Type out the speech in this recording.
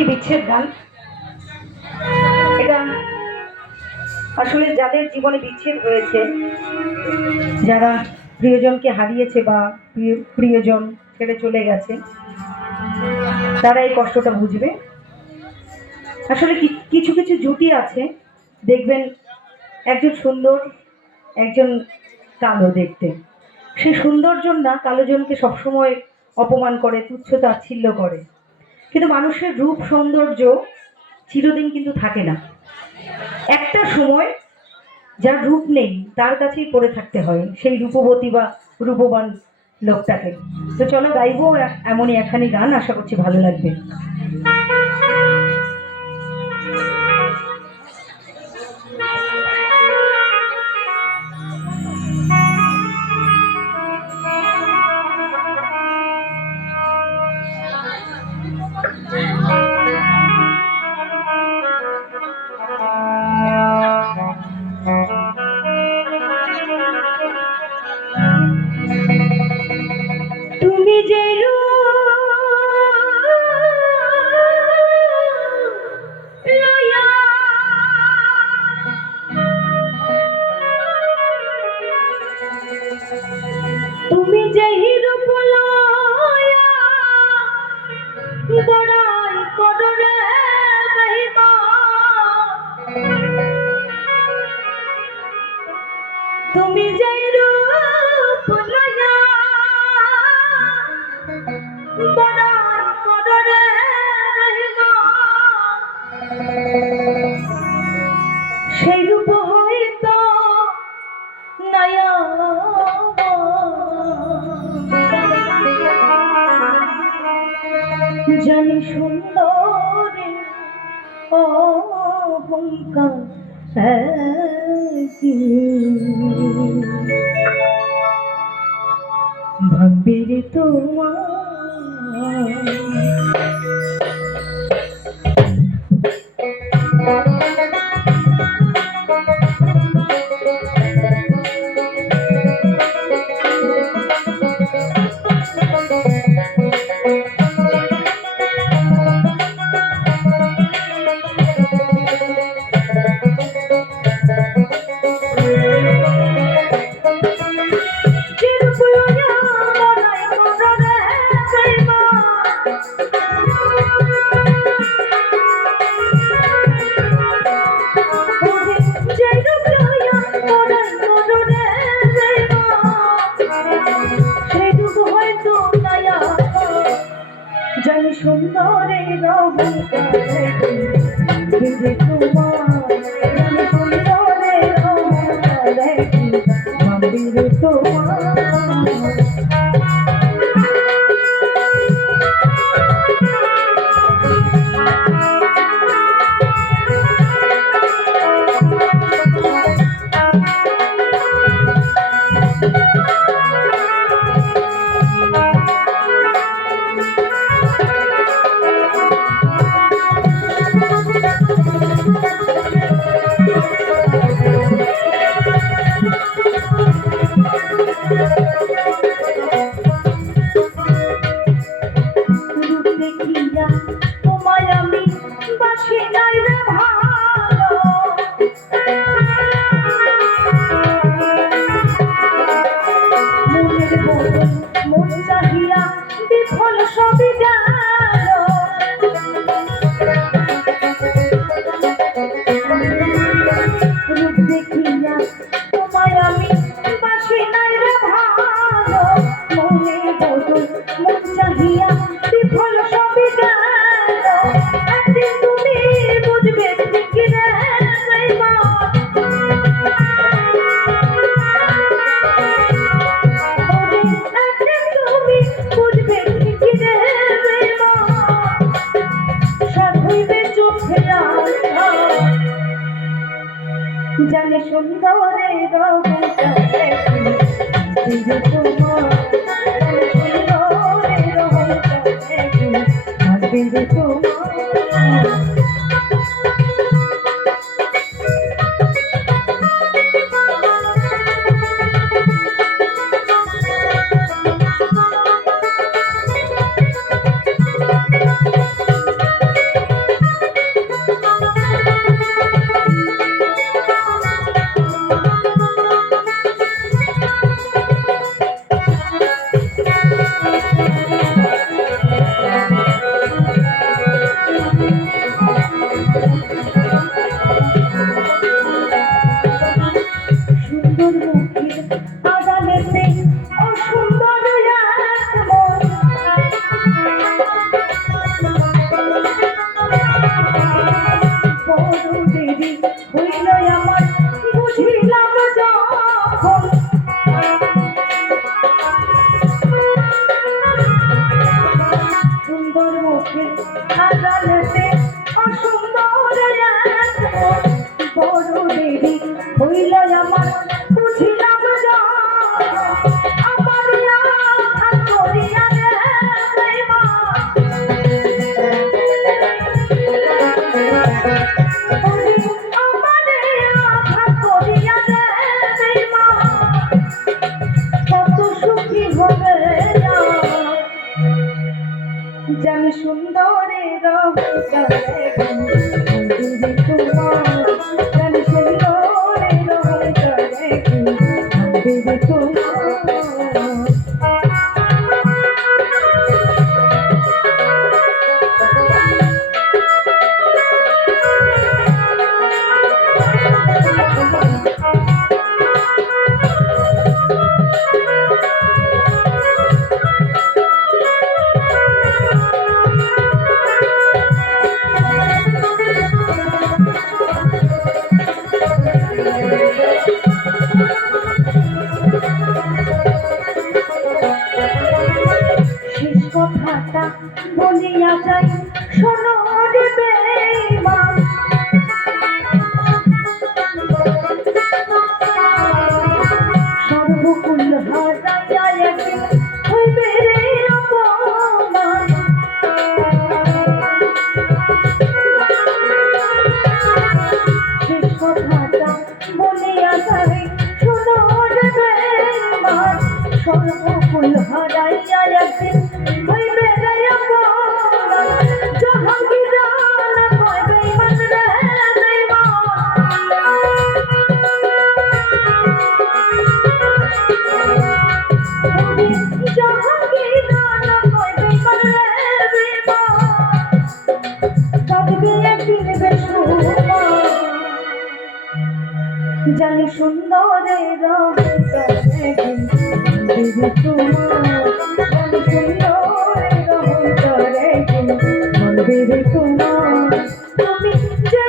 একটি বিচ্ছেদ গান। এটা আসলে যাদের জীবনে বিচ্ছেদ হয়েছে, যারা প্রিয়জনকে হারিয়েছে বা প্রিয়জন ছেড়ে চলে গেছে, তারা এই কষ্টটা বুঝবে। আসলে কিছু কিছু জুটি আছে, দেখবেন একজন সুন্দর, একজন কালো দেখতে। সে সুন্দরজন না কালোজনকে সবসময় অপমান করে, তুচ্ছ তাচ্ছিল্য করে। কিন্তু মানুষের রূপ সৌন্দর্য চিরদিন কিন্তু থাকে না। একটা সময় যার রূপ নেই তার কাছেই পড়ে থাকতে হয় সেই রূপবতী বা রূপবান লোকটাকে। তো চলো গাইবো এমনই একখানি গান, আশা করছি ভালো লাগবে। তুমি যে তুমি যে রূপ বড়াই কররে মহিমা, তুমি যে রূপ বড়াই কররে মহিমা, সেই রূপ হয়তো নয়া জানি সুন্দরী অহংকার ভাববে তোমার। জানি সুন্দরের জানি সুন্দরের তোমার। দেখতে অসুন্দর এক মন, বড় দেরি হইল আমার বুঝিলাম যা, আমার আঘাত করিয়া রে মা, আমারে আঘাত করিয়া রে মা, কত সুখী হবে না জানি সুন্দরের অহংকারে মন্দিরে তোমার, জানি সুন্দরের অহংকারে মন্দিরে তোমার। শেষ কথাটা বলিয়া যাই শোনো রে বেঈমান, সর্বকুল হারাইয়া একদিন হইবে রে অপমান, শেষ কথাটা বলিয়া যাই শোনো রে বেঈমান, সর্বকুল হারাইয়া একদিন হইবে রে অপমান, জাহাঙ্গীর না কয় বেঈমান রে বেঈমান, জাহাঙ্গীর না কয় বেঈমান রে বেঈমান, কাঁদবে একদিন বেসুমার, জানি সুন্দরের অহংকারে মন্দিরে তোমার, জানি সুন্দরের অহংকারে মন্দিরে তোমার, তুমি যে